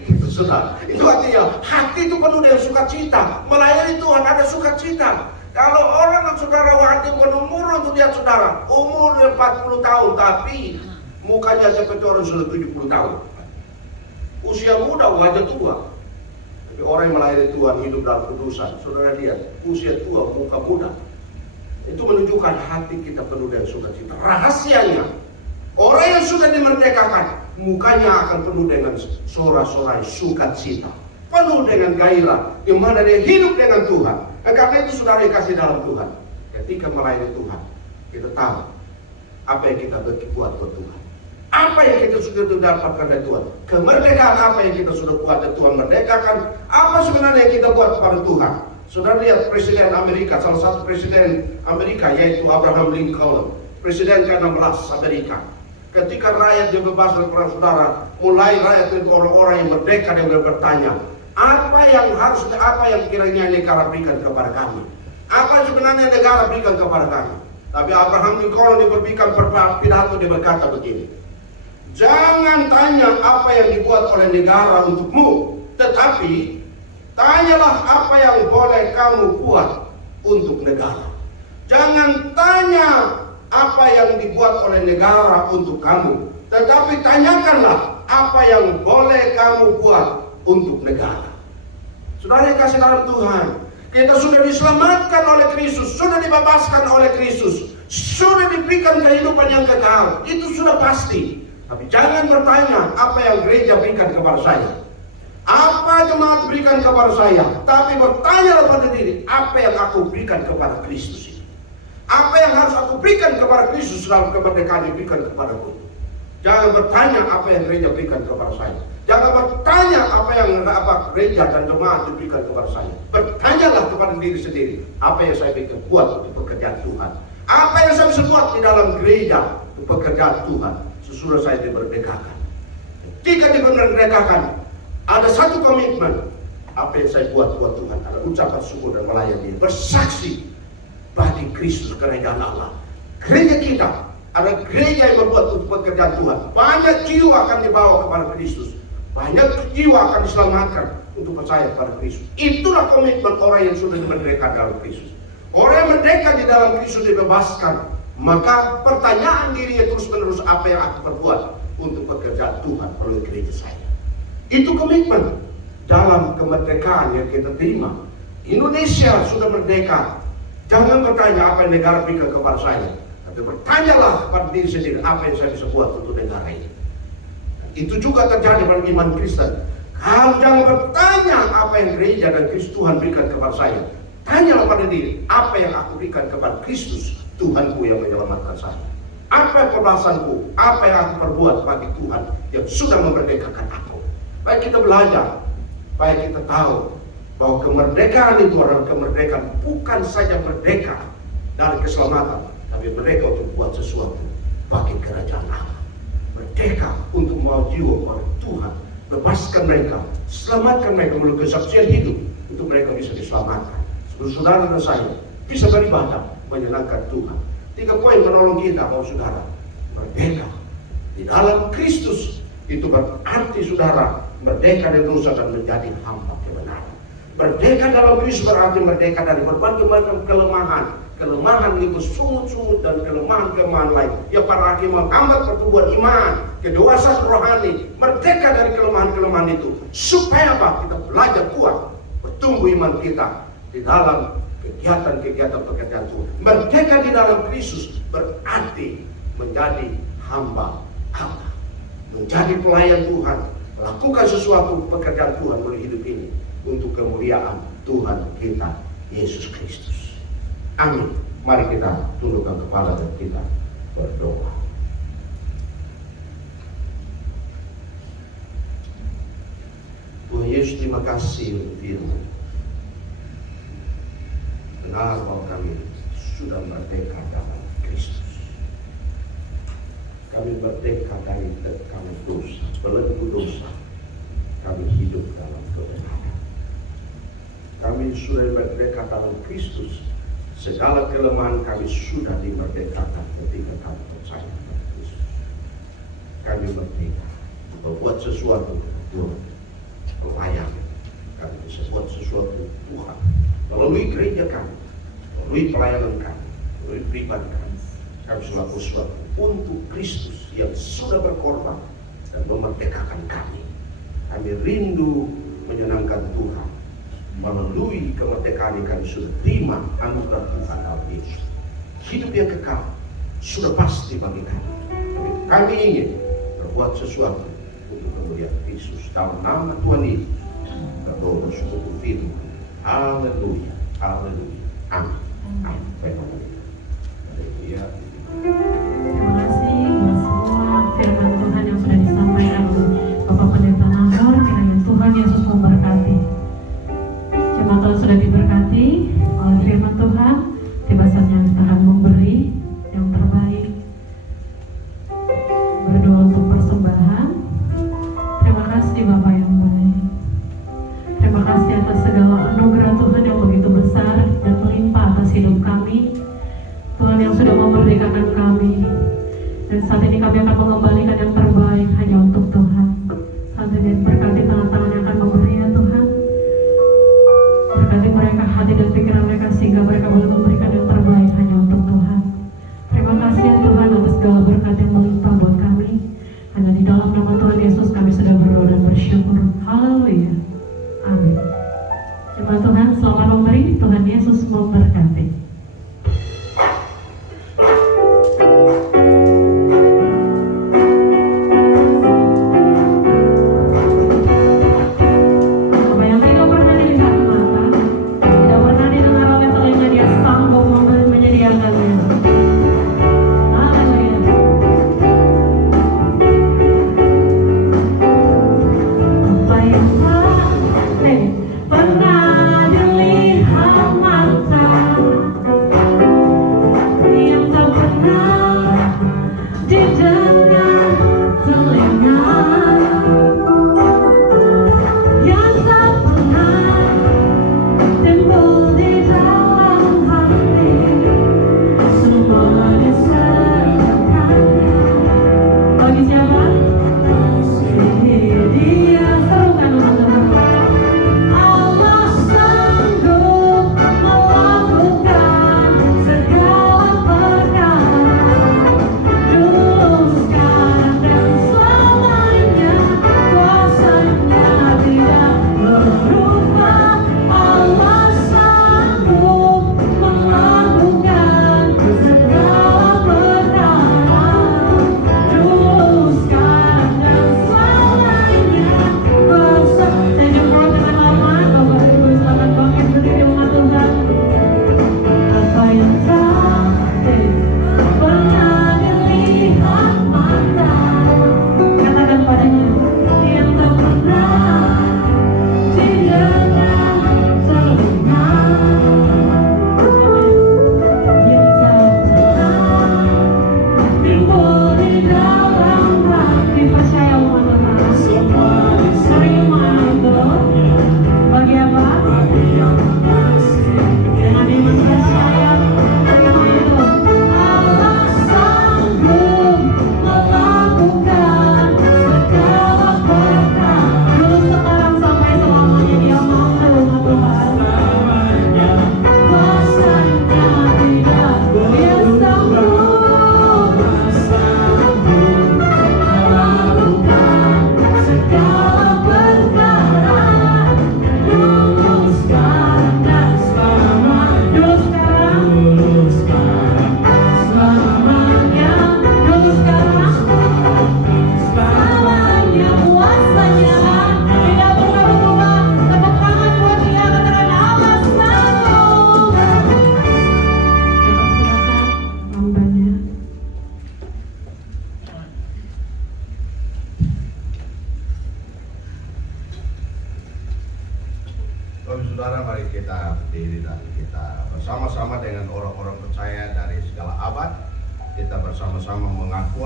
Itu sudah. Itu artinya hati itu penuh dengan sukacita. Melayani Tuhan ada sukacita. Kalau orang yang saudara wajib umur untuk dia saudara, umur 40 tahun tapi mukanya seperti orang sudah 70 tahun. Usia muda, wajah tua. Tapi orang yang melayani Tuhan hidup dalam kudusan. Saudara lihat, usia tua, muka muda. Itu menunjukkan hati kita penuh dengan sukacita. Rahasianya, orang yang sudah dimerdekakan, mukanya akan penuh dengan sorak-sorai sukacita. Penuh dengan gairah, di mana dia hidup dengan Tuhan. Dan karena itu saudara dikasih dalam Tuhan. Ketika melayani Tuhan, kita tahu apa yang kita buat buat Tuhan. Apa yang kita sudah dapatkan dari Tuhan. Kemerdekaan apa yang kita sudah buat dari Tuhan merdekakan. Apa sebenarnya yang kita buat kepada Tuhan. Saudara lihat Presiden Amerika, salah satu Presiden Amerika yaitu Abraham Lincoln. Presiden ke-16 Amerika. Ketika rakyat dibebaskan kepada saudara, mulai rakyat itu orang-orang yang merdeka dia bertanya, apa yang kiranya negara berikan kepada kami? Apa sebenarnya negara berikan kepada kami? Tapi Abraham Lincoln dia berikan pidato, dia berkata begini, jangan tanya apa yang dibuat oleh negara untukmu, tetapi tanyalah apa yang boleh kamu buat untuk negara. Jangan tanya apa yang dibuat oleh negara untuk kamu, tetapi tanyakanlah apa yang boleh kamu buat untuk negara. Saudara yang kasih dalam Tuhan, kita sudah diselamatkan oleh Kristus, sudah dibebaskan oleh Kristus, sudah diberikan kehidupan yang kekal. Itu sudah pasti. Tapi jangan bertanya apa yang gereja berikan kepada saya, apa jemaat berikan kepada saya, tapi bertanyalah pada diri, apa yang aku berikan kepada Kristus ini. Apa yang harus aku berikan kepada Kristus dalam kemerdekaan yang diberikan kepadaku. Jangan bertanya apa yang gereja berikan kepada saya. Jangan bertanya apa yang gereja dan jemaat diberikan kepada saya. Bertanyalah kepada diri sendiri, apa yang saya bisa buat untuk pekerjaan Tuhan. Apa yang saya bisa buat di dalam gereja untuk pekerjaan Tuhan sesudah saya dimerdekakan. Ketika dimerdekakan, ada satu komitmen. Apa yang saya buat buat Tuhan, ada ucapan syukur dan melayani, bersaksi bagi Kristus kerajaan Allah. Gereja kita ada gereja yang berbuat untuk pekerjaan Tuhan. Banyak jiwa akan dibawa kepada Kristus. Banyak jiwa akan diselamatkan untuk percaya kepada Kristus. Itulah komitmen orang yang sudah dimerdekakan dalam Kristus. Orang yang merdeka di dalam Kristus dibebaskan. Maka pertanyaan dirinya terus menerus, apa yang aku perbuat untuk pekerjaan Tuhan melalui gereja saya. Itu komitmen dalam kemerdekaan yang kita terima. Indonesia sudah merdeka. Jangan bertanya apa yang negara berikan kepada saya, tapi bertanyalah kepada diri sendiri, apa yang saya bisa buat untuk negara ini. Dan itu juga terjadi pada iman Kristen. Kamu jangan bertanya apa yang gereja dan Kristus Tuhan berikan kepada saya. Tanyalah pada diri, apa yang aku berikan kepada Kristus Tuhanku yang menyelamatkan saya. Apa pembahasanku, apa yang aku perbuat bagi Tuhan yang sudah memerdekakan aku. Baik kita belajar, baik kita tahu bahwa kemerdekaan itu adalah kemerdekaan bukan saja merdeka dari keselamatan, tapi merdeka untuk buat sesuatu bagi kerajaan Allah. Merdeka untuk membawa jiwa kepada Tuhan, bebaskan mereka, selamatkan mereka melalui kesaksian hidup untuk mereka bisa diselamatkan. Saudara dan saya bisa beribadah menyenangkan Tuhan. 3 poin menolong kita, bahwa saudara merdeka di dalam Kristus itu berarti saudara merdeka dari dosa dan menjadi hamba kebenaran. Merdeka dalam Kristus berarti merdeka dari berbagai macam kelemahan. Kelemahan itu sungut-sungut dan kelemahan-kelemahan lain yang pada akhirnya menghambat pertumbuhan iman, kedewasaan rohani. Merdeka dari kelemahan-kelemahan itu supaya apa? Kita belajar kuat, bertumbuh iman kita di dalam kegiatan-kegiatan pekerjaan Tuhan. Merdeka di dalam Kristus berarti menjadi hamba Allah, menjadi pelayan Tuhan, melakukan sesuatu pekerjaan Tuhan melalui hidup ini untuk kemuliaan Tuhan kita Yesus Kristus. Amin. Mari kita tundukkan kepala dan kita berdoa. Tuhan Yesus, terima kasih untuk firman. Benar bahwa kami sudah merdeka dalam Kristus. Kami merdeka dari kami dosa, belenggu dosa. Kami hidup dalam kebenaran. Kami sudah merdeka dalam Kristus. Segala kelemahan kami sudah dimerdekakan ketika kami percaya pada Kristus. Kami merdeka berbuat sesuatu Tuhan, melayani. Kami bisa buat sesuatu Tuhan melalui gereja kami, melalui pelayanan kami, melalui pribadi kami. Kami selaku sesuatu untuk Kristus yang sudah berkorban dan memerdekakan kami. Kami rindu menyenangkan Tuhan melalui kemerdekaan yang kami sudah terima anugerah Tuhan dalam Yesus. Hidup yang kekal sudah pasti bagi kami. Tapi kami ingin berbuat sesuatu untuk kemuliaan Kristus dalam nama Tuhan Yesus. Berdoa bersyukur firman. Haleluya, haleluya, amin. Amin. Haleluya. Terima kasih buat semua firman Tuhan yang sudah disampaikan oleh Bapak Pendeta Nahor. Kiranya Tuhan Yesus memberkati. Jemaat Tuhan sudah diberkati oleh firman Tuhan. Tiba saatnya kita akan memberi yang terbaik. Berdoa untuk persembahan. Terima kasih Bapak yang baik. Terima kasih atas segala anugerah Tuhan yang begitu besar bersama-sama dengan orang-orang percaya dari segala abad, kita bersama-sama mengaku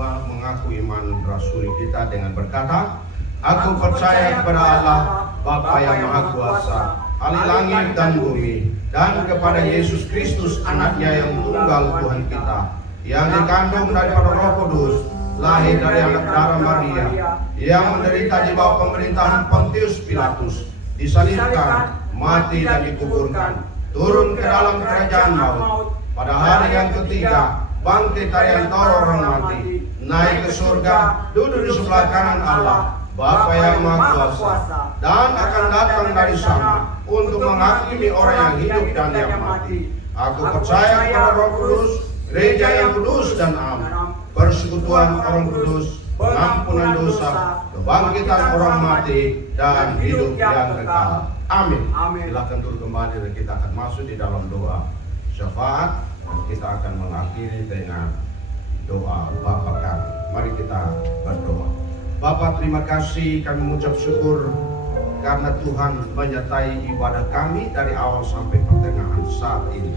iman rasuli kita dengan berkata, aku percaya kepada Allah, Bapa yang Maha Kuasa, ahli langit dan bumi, dan kepada Yesus Kristus, anaknya yang tunggal Tuhan kita, yang dikandung daripada Roh Kudus, lahir dari anak darah Maria, yang menderita di bawah pemerintahan Pontius Pilatus, disalibkan, mati dan dikuburkan, turun ke dalam kerajaan maut, pada hari yang ketiga bangkit dari antara orang mati, naik ke surga, duduk di sebelah kanan Allah, Bapa yang Maha Kuasa, dan akan datang dari sana untuk menghakimi orang yang hidup dan yang mati. Aku percaya kepada Roh Kudus, gereja yang kudus dan am, persekutuan orang kudus, pengampunan dosa, kebangkitan orang mati, dan hidup yang kekal. Amin. Silakan duduk kembali dan kita akan masuk di dalam doa syafaat, dan kita akan mengakhiri dengan doa Bapa kami. Mari kita berdoa. Bapa, terima kasih, kami mengucap syukur karena Tuhan menyertai ibadah kami dari awal sampai pertengahan saat ini.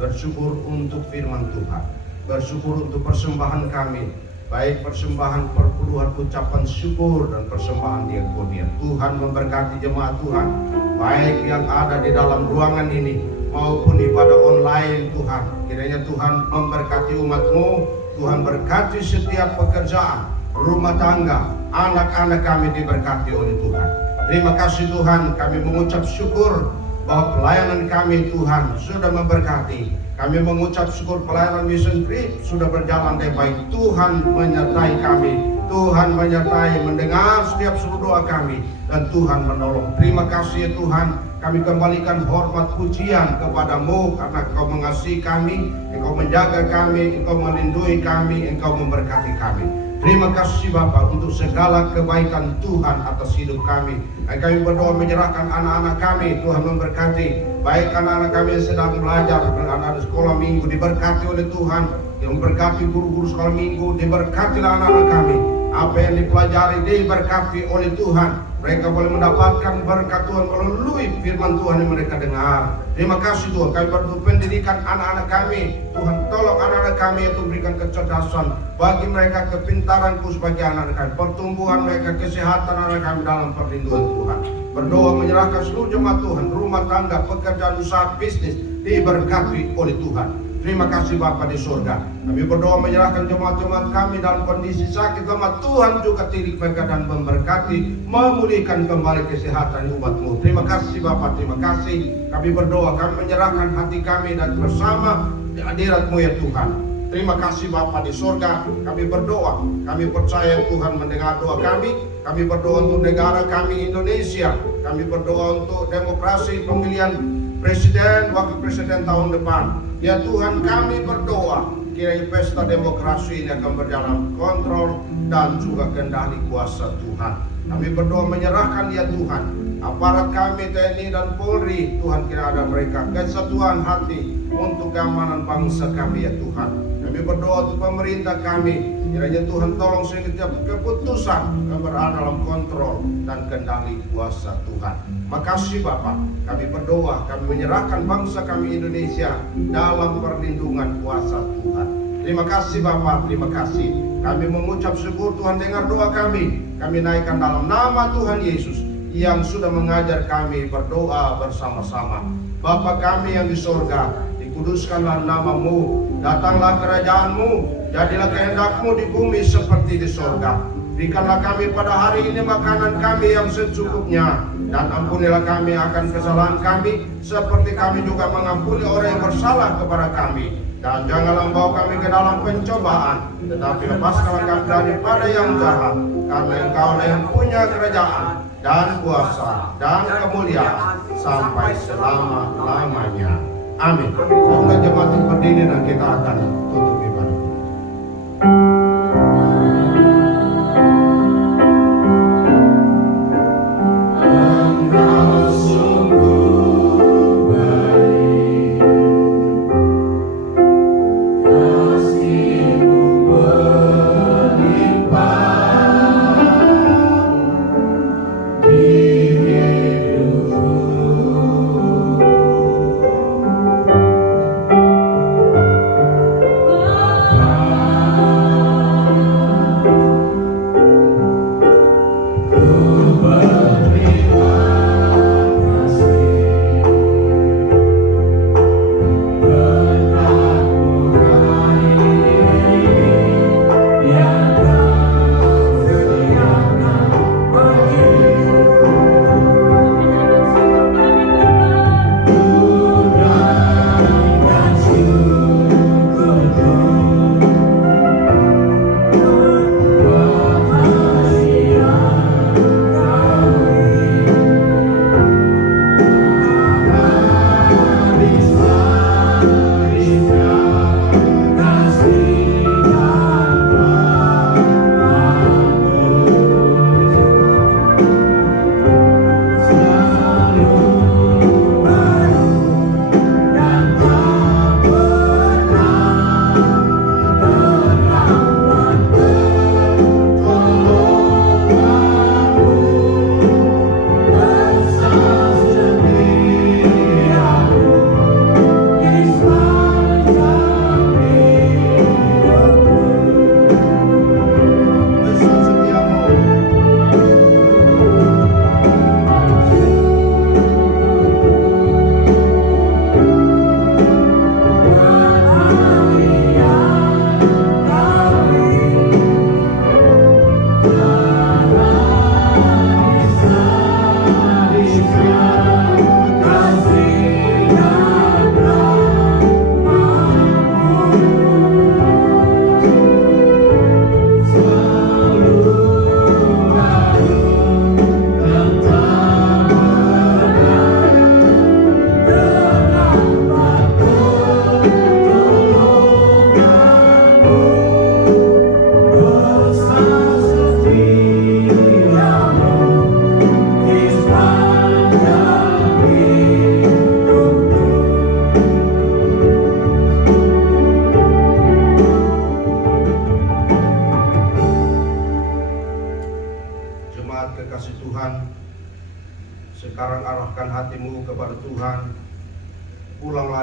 Bersyukur untuk firman Tuhan, bersyukur untuk persembahan kami, baik persembahan perpuluhan ucapan syukur dan persembahan diakonia. Tuhan memberkati jemaat Tuhan, baik yang ada di dalam ruangan ini maupun ibadah online. Tuhan, kiranya Tuhan memberkati umat-Mu. Tuhan berkati setiap pekerjaan, rumah tangga, anak-anak kami diberkati oleh Tuhan. Terima kasih Tuhan, kami mengucap syukur bahwa pelayanan kami Tuhan sudah memberkati. Kami mengucap syukur pelayanan Mission Trip sudah berjalan dengan baik. Tuhan menyertai kami, Tuhan menyertai, mendengar setiap seluruh doa kami, dan Tuhan menolong. Terima kasih ya Tuhan, kami kembalikan hormat pujian kepada-Mu karena Engkau mengasihi kami, Engkau menjaga kami, Engkau melindungi kami, Engkau memberkati kami. Terima kasih Bapa untuk segala kebaikan Tuhan atas hidup kami. Dan kami berdoa menyerahkan anak-anak kami, Tuhan memberkati. Baik anak-anak kami yang sedang belajar dan anak-anak sekolah minggu diberkati oleh Tuhan. Yang memberkati guru-guru sekolah minggu, diberkatilah anak-anak kami. Apa yang dipelajari diberkati oleh Tuhan. Mereka boleh mendapatkan berkat Tuhan melalui firman Tuhan yang mereka dengar. Terima kasih Tuhan, kami berdoa pendidikan anak-anak kami. Tuhan tolong anak-anak kami itu berikan kecerdasan, bagi mereka kepintaran khusus bagi anak-anak kami, pertumbuhan mereka, kesehatan anak kami dalam perlindungan Tuhan. Berdoa menyerahkan seluruh jemaat Tuhan, rumah tangga, pekerjaan, usaha, bisnis diberkati oleh Tuhan. Terima kasih Bapa di surga. Kami berdoa menyerahkan jemaat-jemaat kami dalam kondisi sakit, lemah. Tuhan juga tilik mereka dan memberkati, memulihkan kembali kesehatan umat-Mu. Terima kasih Bapa, terima kasih. Kami berdoa, kami menyerahkan hati kami dan bersama di hadirat-Mu ya Tuhan. Terima kasih Bapa di surga. Kami berdoa, kami percaya Tuhan mendengar doa kami. Kami berdoa untuk negara kami Indonesia. Kami berdoa untuk demokrasi, pemilihan presiden, wakil presiden tahun depan. Ya Tuhan, kami berdoa kiranya pesta demokrasi ini akan berjalan kontrol dan juga kendali kuasa Tuhan. Kami berdoa menyerahkan ya Tuhan aparat kami TNI dan Polri, Tuhan kira ada mereka kesatuan hati untuk keamanan bangsa kami ya Tuhan. Kami berdoa untuk pemerintah kami, kiranya Tuhan tolong setiap keputusan berada dalam kontrol dan kendali kuasa Tuhan. Makasih Bapa, kami berdoa, kami menyerahkan bangsa kami Indonesia dalam perlindungan kuasa Tuhan. Terima kasih Bapa, terima kasih. Kami mengucap syukur Tuhan dengar doa kami. Kami naikkan dalam nama Tuhan Yesus yang sudah mengajar kami berdoa bersama-sama. Bapa kami yang di surga, dikuduskanlah nama-Mu, datanglah kerajaan-Mu, jadilah kehendak-Mu di bumi seperti di surga. Berikanlah kami pada hari ini makanan kami yang secukupnya, dan ampunilah kami akan kesalahan kami, seperti kami juga mengampuni orang yang bersalah kepada kami. Dan janganlah membawa kami ke dalam pencobaan, tetapi lepaskanlah kami daripada yang jahat, karena Engkau-Lah yang punya kerajaan dan kuasa dan kemuliaan sampai selama-lamanya. Amin. Semoga jemaat berdiri dan kita akan tutup ibadah.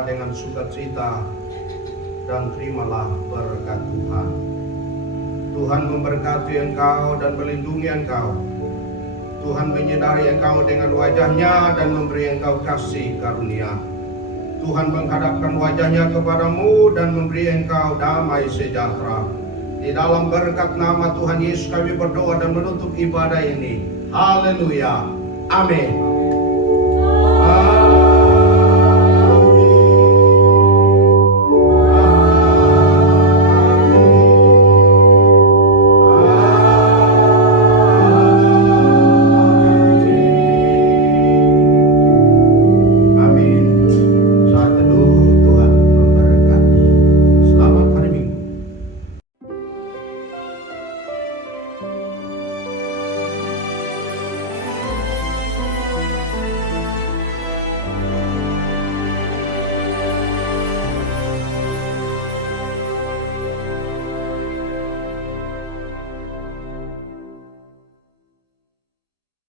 berdoa dengan sukacita dan terimalah berkat Tuhan. Tuhan memberkati engkau dan melindungi engkau. Tuhan menyinari engkau dengan wajahnya dan memberi engkau kasih karunia. Tuhan menghadapkan wajahnya kepadamu dan memberi engkau damai sejahtera. Di dalam berkat nama Tuhan Yesus kami berdoa dan menutup ibadah ini. Haleluya. Amin.